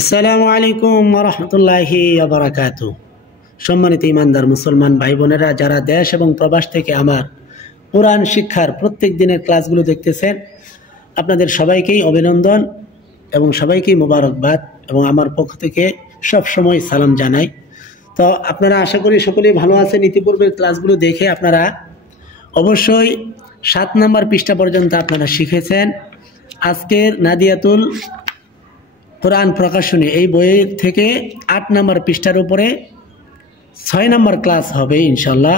আসসালামু আলাইকুম ওয়া রাহমাতুল্লাহি ওয়া বারাকাতুহু। সম্মানিত ঈমানদার মুসলমান ভাই বোনেরা, যারা দেশ এবং প্রবাস থেকে আমার কোরআন শিক্ষার প্রত্যেক দিনের ক্লাসগুলো দেখতেছেন, আপনাদের সবাইকেই অভিনন্দন এবং সবাইকেই মোবারকবাদ এবং আমার পক্ষ থেকে সব সময় সালাম জানাই। তো আপনারা আশা করি সকলেই ভালো আছেন। ইতিপূর্বের ক্লাসগুলো দেখে আপনারা অবশ্যই 7 নম্বর পৃষ্ঠা পর্যন্ত আপনারা শিখেছেন। আজকের নাদিয়াতুল কোরআন প্রকাশনী এই বইয়ের থেকে 8 নম্বর পৃষ্ঠার উপরে 6 নম্বর ক্লাস হবে ইনশাল্লাহ।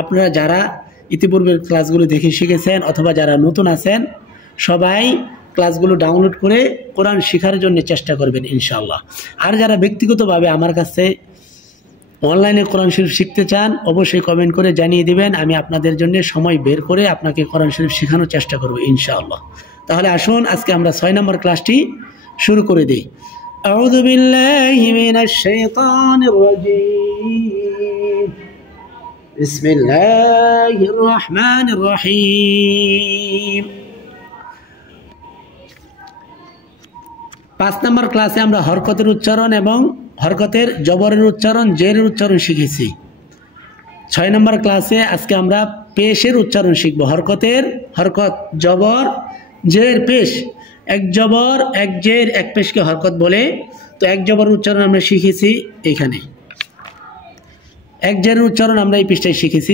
আপনারা যারা ইতিপূর্বের ক্লাসগুলো দেখে শিখেছেন অথবা যারা নতুন আছেন, সবাই ক্লাসগুলো ডাউনলোড করে কোরআন শেখার জন্য চেষ্টা করবেন ইনশাল্লাহ। আর যারা ব্যক্তিগতভাবে আমার কাছে অনলাইনে কোরআন শরীফ শিখতে চান, অবশ্যই কমেন্ট করে জানিয়ে দিবেন। আমি আপনাদের জন্য সময় বের করে আপনাকে কোরআন শরীফ শেখানোর চেষ্টা করব ইনশাআল্লাহ। তাহলে আসুন আজকে আমরা 6 নম্বর ক্লাসটি শুরু করে দিই। আউযু বিল্লাহি মিনাশ শাইতানির রাজীম। বিসমিল্লাহির রহমানির রহিম। 5 নম্বর ক্লাসে আমরা হরকতের উচ্চারণ এবং হরকতের জবরের উচ্চারণ, জেরের উচ্চারণ শিখেছি। 6 নম্বর ক্লাসে আজকে আমরা পেশের উচ্চারণ শিখব। হরকত জবর জের পেশ, এক জবর এক জের এক পেশকে হরকত বলে। তো এক জবর উচ্চারণ আমরা শিখেছি এখানে, এক জেরের উচ্চারণ আমরা এই পৃষ্ঠায় শিখেছি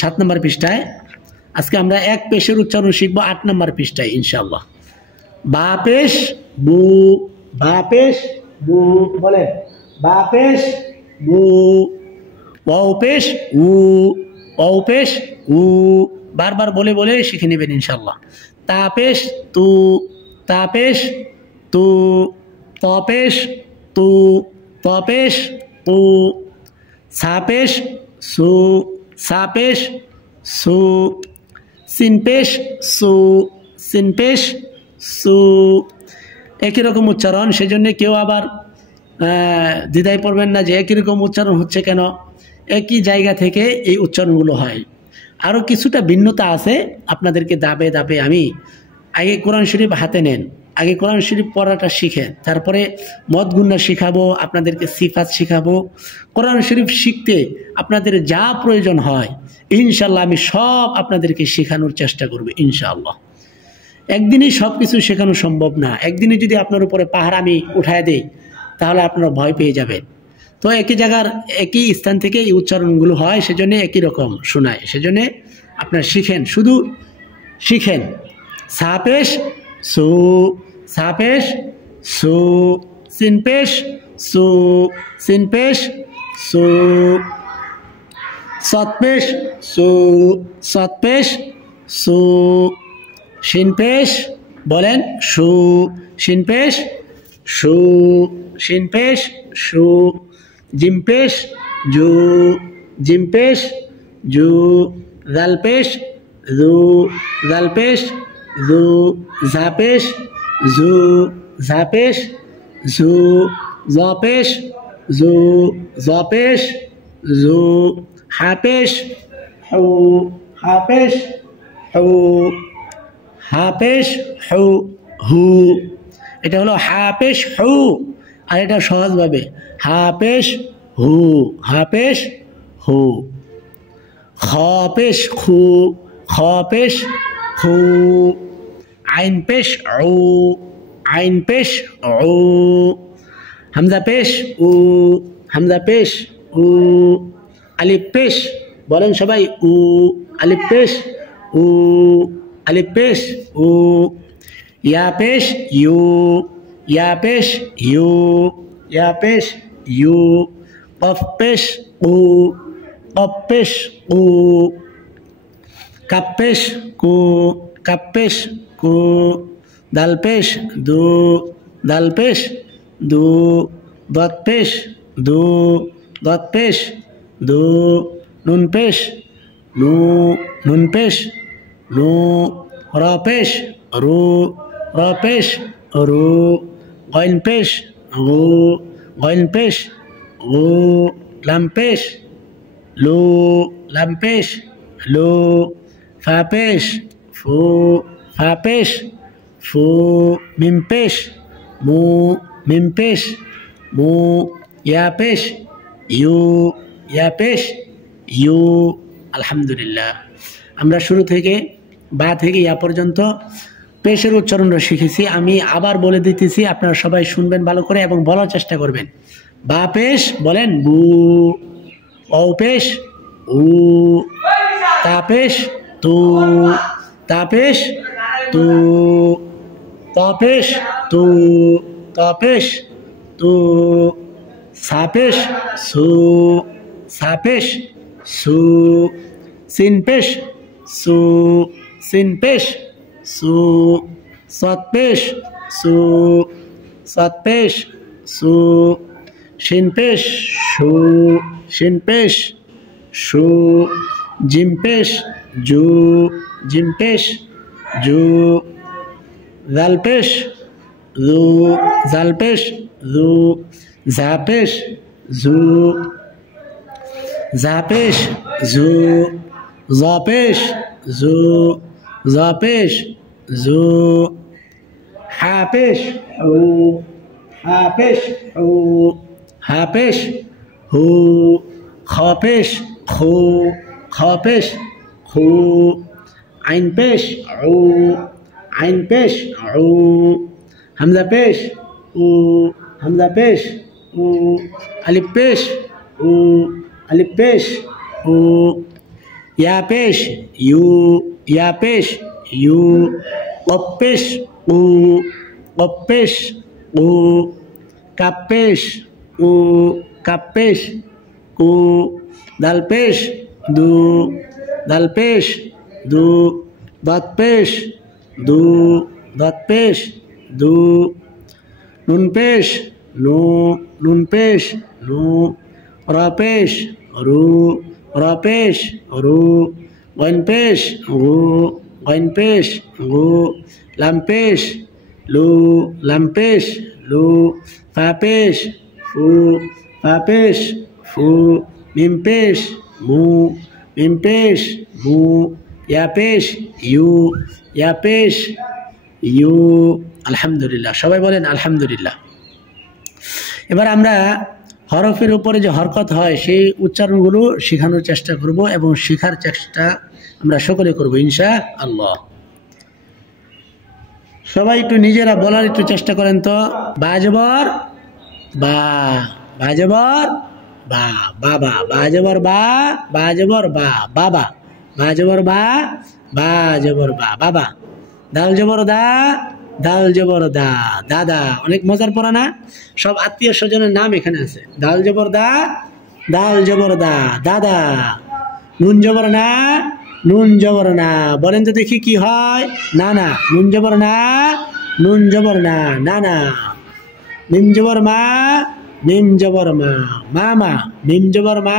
7 নম্বর পৃষ্ঠায়। আজকে আমরা এক পেশের উচ্চারণ শিখবো 8 নম্বর পৃষ্ঠায় ইনশাআল্লাহ। বা পেশ বু, বা পেশ বু বলে, বা পেশ বু। ওয়াও পেশ উ, ওয়াও পেশ উ, বারবার বলে বলে শিখে নেবেন ইনশাআল্লাহ। তা পেশ তু, তা পেশ তু। ত পেশ তু, ত পেশ তু। সা পেশ সু, সা পেশ সু। সিন পেশ সু, সিন পেশ সু। একই রকম উচ্চারণ, সেজন্য কেউ আবার দ্বিধায় পড়বেন না যে একই রকম উচ্চারণ হচ্ছে কেন। একই জায়গা থেকে এই উচ্চারণগুলো হয়। আরও কিছুটা ভিন্নতা আছে, আপনাদেরকে ধাপে ধাপে আমি আগে কোরআন শরীফ হাতে নেন, আগে কোরআন শরীফ পড়াটা শিখেন, তারপরে মদ গুন্না শিখাবো, আপনাদেরকে সিফাত শিখাবো। কোরআন শরীফ শিখতে আপনাদের যা প্রয়োজন হয় ইনশাল্লাহ আমি সব আপনাদেরকে শেখানোর চেষ্টা করব ইনশাআল্লাহ। একদিনই সব কিছু শেখানো সম্ভব না। একদিনে যদি আপনার উপরে পাহাড় আমি উঠায় দেই তাহলে আপনারা ভয় পেয়ে যাবেন। তো একই জায়গার একই স্থান থেকে এই উচ্চারণগুলো হয়, সেজন্য একই রকম শোনায়। সেজন্য আপনারা শিখেন, শুধু শিখেন। সাপেশ সু, সাপেশ সু। সিনপেশ সু, সিনপেশ সু। সৎপেশ সু, সৎপেশ সু। শিনপেশ বলেন সু, শিনপেশ সু, শিনপেশ সু। জিমপেশ জু, জিমপেশ জু। জালপেশ জু, জালপেশ জু। ঝাপেশ জু, ঝাপেশ জু। জপেশ জু, জপেশ জু। হাপেশ হু, হাপেশ হু। হাপেশ হু, হু। এটা হলো হাপেশ হু, আর এটা সহজভাবে হাপেশ হু, হাপেশ হু। খপেশ খু, খপেশ খু। আইন পেশ উ, আইন পেশ উ। হামজা পেশ উ, হামজা পেশ উ। আলিফ পেশ বলেন সবাই উ, আলিফ পেশ উ, আলিফ পেশ উ। ইয়া পেশ ইউ, ইয়া পেশ ইউ, ইয়া পেশ ইউ। কফ পেশ উ, কফ পেশ উ। কাপ পেশ কু, কাপ পেশ কু। দাল পেশ দু, দাল পেশ দু। দত পেশ দু, দত পেশ দু। নুন পেশ নু, নুন পেশ নু। র পেশ রু, র পেশ রু। গইন পেশ গু, গইন পেশ গু। লাম পেশ লু, লাম পেশ লু। ফা পেশ ফু, ফা পেশ ফু। মিম পেশ মু, মিম পেশ মু, ইয়া পেশ ইউ, ইয়া পেশ ইউ। আলহামদুলিল্লাহ, আমরা শুরু থেকে বা থেকে ইয়া পর্যন্ত পেশের উচ্চারণটা শিখেছি। আমি আবার বলে দিতেছি, আপনারা সবাই শুনবেন ভালো করে এবং বলার চেষ্টা করবেন। বা পেশ বলেন বু, ও পেশ উ, তা পেশ তু, তা পেশ তু, তা পেশ তু, তা পেশ তু, সা পেশ সু, সা পেশ সু, সিন পেশ সু, সিন পেশ সু, সৎ পেশ সু, সৎ পেশ সু, শিন পেশ সু, শিন পেশ সু, জিম পেশ জু, জিম পেশ জু, জাল পেশ জু, জাল পেশ জু, ঝা পেশ জু, ঝা পেশ জু, জ পেশ জু, জ পেশ জু, হা পেশ হু, হা পেশ হু, হা পেশ হু, খ পেশ খু, খ পেশ খু, আইন পেশ উ, আইন পেশ উ, হামজা পেশ উ, হামজা পেশ উ, আলিফ পেশ উ, আলিফ পেশ উ, ইয়া পেশ ইউ, ইয়া পেশ ইউ, কফ পেশ উ, কফ পেশ উ, কাপ পেশ উ, কাপ পেশ কু, দাল পেশ দু, দাল পেশ দু, দাঁত পেশ দু, দাঁত পেশ দু, নুন পেশ নু, নুন পেশ নু, রা পেশ রু, রা পেশ রু, গইন পেশ গু, গইন পেশ গু, লাম পেশ লু, লাম পেশ লু, ফা পেশ ফু, ফা পেশ ফু, মিম পেশ মু, মিম পেশ মু, ইয়া পেশ ইউ, ইয়া পেশ ইউ। আলহামদুলিল্লাহ, সবাই বলেন আলহামদুলিল্লাহ। এবার আমরা হরফের উপরে যে হরকত হয় সেই উচ্চারণগুলো শেখানোর চেষ্টা করব এবং শেখার চেষ্টা আমরা সকলে করব ইনশাআল্লাহ। সবাই একটু নিজেরা বলার একটু চেষ্টা করেন তো। বা জবর বা, বা জবর বা, বাবা, বা জবর বা, বা জবর বা, বাবা, বা জবর বা, বা জবর বা, বাবা। দাল জবর দা, দাল জবর দা, দাদা। অনেক মজার পড়া না? সব আত্মীয় স্বজনের নাম এখানে আছে। দাল জবর দা, দাল জবর দা, দাদা। নুন জবর না, নুন জবর না। বলেন তো দেখি কি হয়? না না। নুন জবর না, নুন জবর না, না না। মিম জবর মা, মিম জবর মা, মামা। মিম জবর মা,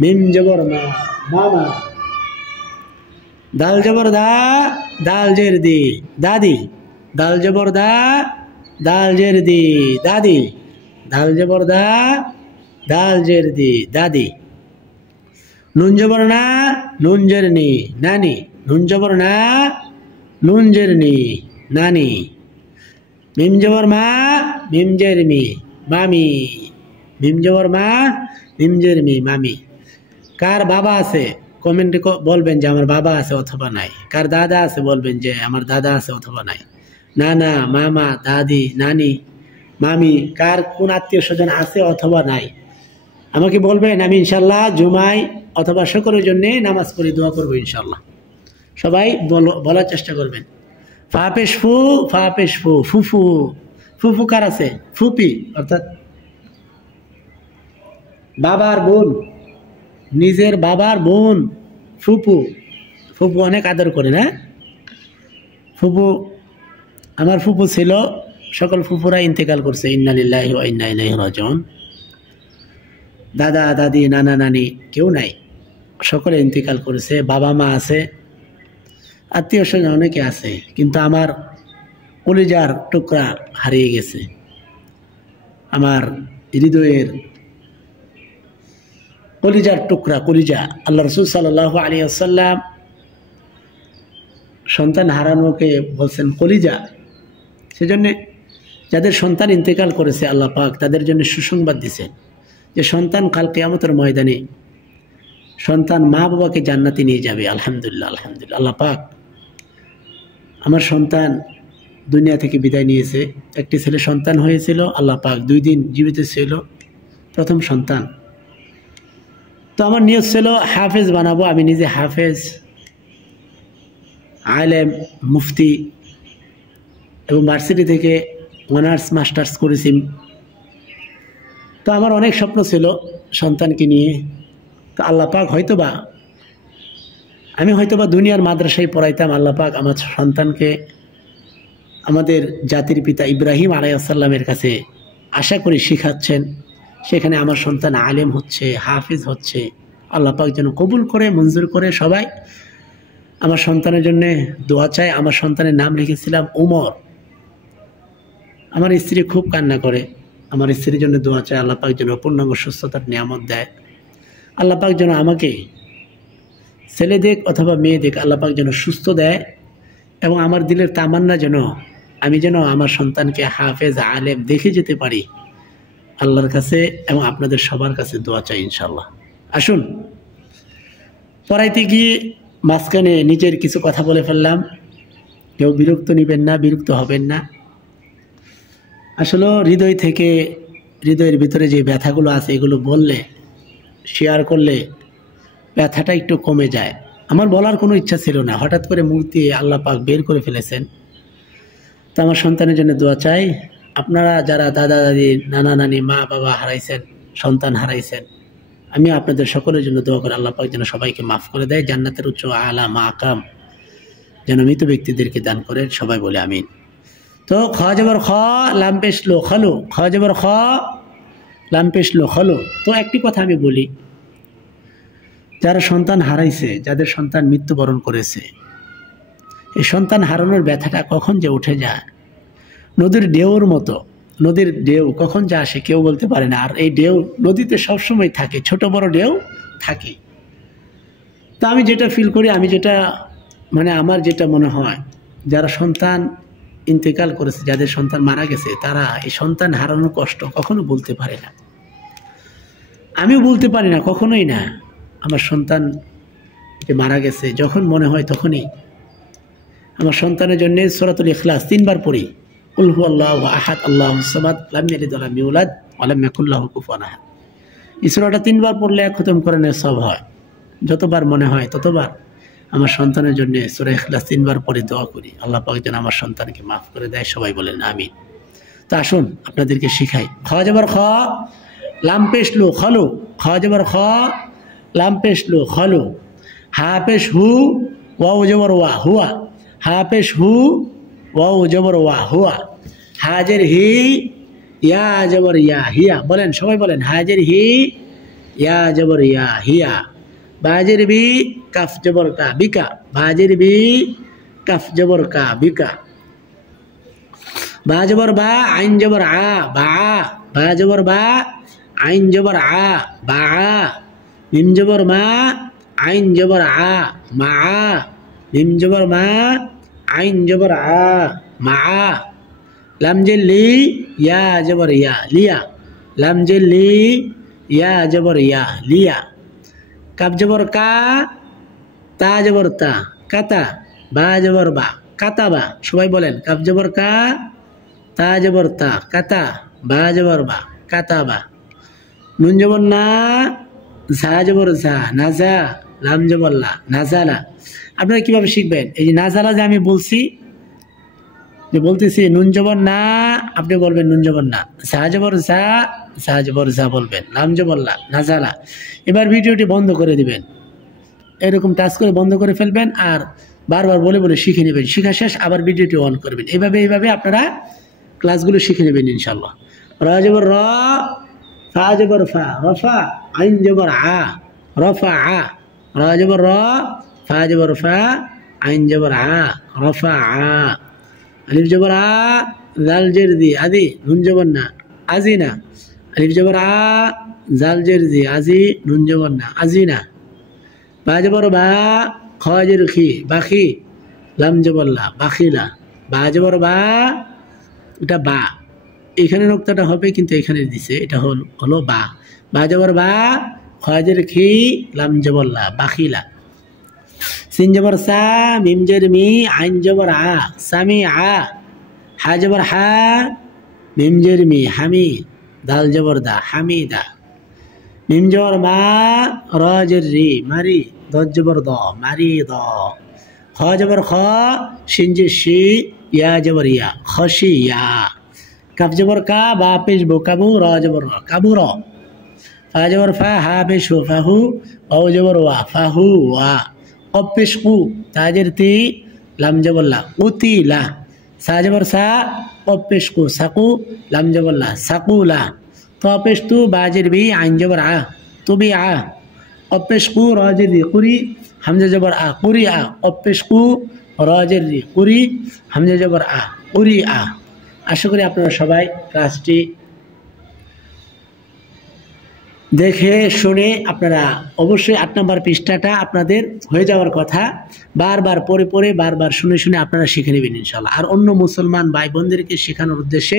মিম জবর মা, মামা। দাল জবর দা, দাল জের দি, দাদি। দাল জবর দা, দাল জের দি, দাদি। দাল জবর দা, দাল জের দি, দাদি। নুন জবর না, নুন জের নি, নানি। নুন জবর না, নুন জের নি, নানি। মিম জবর মা, মিম জের মি, মামি। মিম জবর মা, মিম জের মি, মামি। কার বাবা আছে কমেন্টে বলবেন যে আমার বাবা আছে অথবা নাই। কার দাদা আছে বলবেন যে আমার দাদা আছে অথবা নাই। নানা, মামা, দাদি, নানি, মামি, কার কোন আত্মীয় স্বজন আছে অথবা নাই আমাকে বলবেন। আমি ইনশাল্লাহ জুমায় অথবা সকলের জন্য নামাজ পড়ে দোয়া করবো ইনশাল্লাহ। সবাই বলার চেষ্টা করবেন। ফা পেশ ফু, ফা পেশ ফু, ফুফু। ফুফু কার আছে? ফুপি, অর্থাৎ বাবার বোন, নিজের বাবার বোন ফুপু। ফুপু অনেক আদর করে না? ফুপু, আমার ফুপু ছিল, সকল ফুপুরা ইন্তেকাল করছে। ইন্না লিল্লাহি ওয়া ইন্না ইলাইহি রাজিউন। দাদা দাদি, নানা নানি কেউ নাই, সকলে ইন্তেকাল করেছে। বাবা মা আছে, আত্মীয় স্বজন অনেকে আছে, কিন্তু আমার কলিজার টুকরা হারিয়ে গেছে। আমার হৃদয়ের কলিজার টুকরা, কলিজা। আল্লাহ রাসূল সাল্লাল্লাহু আলাইহি ওয়াসাল্লাম সন্তান হারানোকে বলছেন কলিজা। সেজন্য যাদের সন্তান ইন্তেকাল করেছে আল্লাহ পাক তাদের জন্য সুসংবাদ দিয়েছেন যে সন্তান কাল কিয়ামতের ময়দানে সন্তান মা বাবাকে জান্নাতে নিয়ে যাবে। আলহামদুলিল্লাহ, আলহামদুলিল্লাহ। আল্লাহ পাক আমার সন্তান দুনিয়া থেকে বিদায় নিয়েছে। একটি ছেলে সন্তান হয়েছিল, আল্লাহ পাক 2 দিন জীবিত ছিল, প্রথম সন্তান। তো আমার নিয়ত ছিল হাফেজ বানাবো। আমি নিজে হাফেজ, আলেম, মুফতি এবং ভার্সিটি থেকে অনার্স মাস্টার্স করেছি। তো আমার অনেক স্বপ্ন ছিল সন্তানকে নিয়ে। তো আল্লাহ পাক আমি হয়তোবা দুনিয়ার মাদ্রাসায় পড়াইতাম, আল্লাহ পাক আমার সন্তানকে আমাদের জাতির পিতা ইব্রাহিম আলাইহিস সালামের কাছে আশা করি শিখাচ্ছেন। সেখানে আমার সন্তান আলেম হচ্ছে, হাফিজ হচ্ছে। আল্লাহ পাক যেন কবুল করে, মঞ্জুর করে। সবাই আমার সন্তানের জন্য দোয়া চাই। আমার সন্তানের নাম লিখেছিলাম উমর। আমার স্ত্রী খুব কান্না করে, আমার স্ত্রীর জন্য দোয়া চাই। আল্লাহ পাক যেন পূর্ণাঙ্গ সুস্থতার নিয়ামত দেয়। আল্লাহ পাক যেন আমাকে ছেলে দেখ অথবা মেয়ে দেখ, আল্লাহ পাক যেন সুস্থ দেয়। এবং আমার দিলের তামান্না আমি যেন আমার সন্তানকে হাফেজ, আলেম দেখে যেতে পারি আল্লাহর কাছে। এবং আপনাদের সবার কাছে দোয়া চাই ইনশাল্লাহ। আসুন, পড়াইতে গিয়ে মাঝখানে নিজের কিছু কথা বলে ফেললাম। কেউ বিরক্ত নেবেন না, বিরক্ত হবেন না। আসলে হৃদয় থেকে, হৃদয়ের ভিতরে যে ব্যথাগুলো আছে এগুলো বললে, শেয়ার করলে ব্যথাটা একটু কমে যায়। আমার বলার কোনো ইচ্ছা ছিল না, হঠাৎ করে মুখ দিয়ে আল্লাহ পাক বের করে ফেলেছেন। তো আমার সন্তানের জন্য দোয়া চাই। আপনারা যারা দাদা দাদি, নানা নানি, মা বাবা হারাইছেন, সন্তান হারাইছেন, আমি আপনাদের সকলের জন্য দোয়া করি আল্লাহ পাক যেন সবাইকে মাফ করে দেয়, জান্নাতের উচ্চ আলা মাকাম যেন মৃত ব্যক্তিদেরকে দান করেন। সবাই বলে আমিন। তো খ জবর খ, লাম পেশ লো খলো, খ জবর খ, লাম পেশ লো খলো। তো একটি কথা আমি বলি, যারা সন্তান হারাইছে, যাদের সন্তান মৃত্যুবরণ করেছে, এই সন্তান হারানোর ব্যথাটা কখন যে উঠে যায় নদীর ঢেউর মতো। নদীর ঢেউ কখন যে আসে কেউ বলতে পারে না। আর এই ঢেউ নদীতে সবসময় থাকে, ছোট বড় ঢেউ থাকে। তা আমি যেটা ফিল করি, আমার যেটা মনে হয়, যারা সন্তান ইন্তেকাল করেছে, যাদের সন্তান মারা গেছে, তারা এই সন্তান হারানোর কষ্ট কখনো বলতে পারে না। আমিও বলতে পারি না, কখনোই না। আমার সন্তান মারা গেছে যখন মনে হয় তখনই আমার সন্তানের জন্য সূরাতুল ইখলাস 3 বার পড়ি। কুল হুয়াল্লাহু আহাদ আল্লাহুস সামাদ লাম ইয়ালিদ ওয়া লাম ইউলাদ ওয়া লাম ইয়াকুল লাহু কুফুয়ান আহাদ। এই সূরাটা 3 বার পড়লে এক খতম কোরআনের সওয়াব হয়। যতবার মনে হয় ততবার আমার সন্তানের জন্য সূরা ইখলাস 3 বার পড়ে দোয়া করি, আল্লাহ পাক যেন আমার সন্তানকে মাফ করে দেয়। সবাই বলেন আমিন। তো আসুন আপনাদেরকে শিখাই। খ জবর খ, লাম পেশ লো খলো, খ জবর খ, লাম পেশ লো খলো, হা পেশ হু, ওয়াও জবর ওয়া, হুয়া, হা পেশ হু, ওয়াও জবর ওয়া, হুয়া, হাজের হি, ইয়া জবর ইয়া, হিয়া। বলেন, সবাই বলেন, হাজের হি, ইয়া জবর ইয়া, হিয়া। বাজের বি, কাফ জবর কা, বিকা, বাজের বি, কাফ জবর কা, বিকা। বা জবর বা, আইন জবর আ, বা, বা জবর বা, আইন জবর আ, বা। মিম জবর মা, আইন জবর আ, মা। মিম জবর মা, আইন জবর আ, মা। লাম জেলি, ইয়া জবর ইয়া, লিয়া। লাম জেলি, ইয়া জবর ইয়া, লিয়া। কাফ জবর কা, তা জবর তা, কাতা। বা জবর বা, কাতা বা। সবাই বলেন, কাফ জবর কা, তা জবর তা, কাতা। বা জবর বা, কাতা বা। নুন জবর না, ঝা জবর ঝা, নাজা। লাম জবর লা, নাজালা। আপনারা কিভাবে শিখবেন? এই যে নাজালা যে আমি বলতেছি, নুন জবর না, আপনি বলবেন নুন জবর না। ঝা জবর ঝা, ঝা জবর ঝা বলবেন। লাম জবর লা, নাজালা। এবার ভিডিওটি বন্ধ করে দিবেন, এরকম টাচ করে বন্ধ করে ফেলবেন, আর বারবার বলে বলে শিখে নেবেন। শিখা শেষ আবার ভিডিওটি অন করবেন। এইভাবে আপনারা ক্লাসগুলো শিখে নেবেন ইনশাল্লাহ। র জবর র, ফা জবর ফা, রফা। আইন জবর আ, রফা আ। র জবর র, ফা জবর ফা, আইন জবর আ, রফা আ। আলিফ জবর আ, জাল জের দি, আদি। নুন জবর না, আজি না। আলিফ জবর আ, জাল জের দি, আজি। নুন জবর না, আজি না। বা জবর বা, খ জের খি, বাখি। লাম জবর লা, বাখিলা। বা জবর বা, এটা বা। এখানে নোক্তাটা হবে, কিন্তু এখানে দিছে, এটা হলো বা। বা জবর বা, খয়ের খি, লাম জবর লা, বাখিলা। সিন জবর সা, মিম জের মি, আইন জবর আ, সামি আ। হা জবর হা, মিম জের মি, হামি। দাল জবর দা, হামিদা। মিম জবর মা, র জের রি, মারি। দজ জবর দ, মারি দ। খ জবর খ, শিন জের শি, ইয়া জবর ইয়া, খসি ইয়া। কাফ জবর কা, বা পেশ বো, কাবু। র জবর র, কাবু র। ফা জবর ফা, হা পেশ হু, ফাহু। ওয়া জবর ওয়া, ফাহু ওয়া। কফ পেশ কু, তা জের তি, লাম জবর লা, উতিলা। সা জবর সা, কফ পেশ কু, সাকু, লাম জবর লা, সাকুলা। তো পেশ তু, বা জের বি, আইন জবর আ, তুবি আ। কফ পেশ কু, র জের রি, কুরি, হামজা জবর আ, কুরি আ। কফ পেশ কু, র জের রি, কুরি, হামজা জবর আ, কুরি আ। আশা করি আপনারা সবাই ক্লাসটি দেখে শুনে আপনারা অবশ্যই 8 নম্বর পৃষ্ঠাটা আপনাদের হয়ে যাওয়ার কথা। বারবার পড়ে পড়ে, বারবার শুনে শুনে আপনারা শিখে নেবেন ইনশাআল্লাহ। আর অন্য মুসলমান ভাই বোনদেরকে শেখানোর উদ্দেশ্যে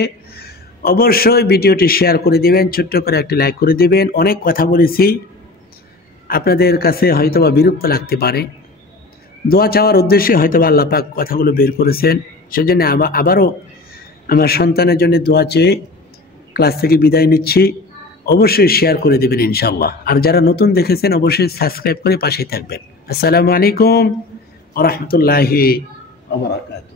অবশ্যই ভিডিওটি শেয়ার করে দিবেন, ছোট্ট করে একটি লাইক করে দিবেন। অনেক কথা বলেছি, আপনাদের কাছে হয়তোবা বিরক্ত লাগতে পারে। দোয়া চাওয়ার উদ্দেশ্যে হয়তোবা আল্লাহ পাক কথাগুলো বের করেছেন। সেজন্য আবারও আমার সন্তানের জন্য দোয়া চেয়ে ক্লাস থেকে বিদায় নিচ্ছি। অবশ্যই শেয়ার করে দেবেন ইনশাআল্লাহ। আর যারা নতুন দেখেছেন অবশ্যই সাবস্ক্রাইব করে পাশে থাকবেন। আসসালামু আলাইকুম ওয়া রাহমাতুল্লাহি ওয়া বারাকাতুহু।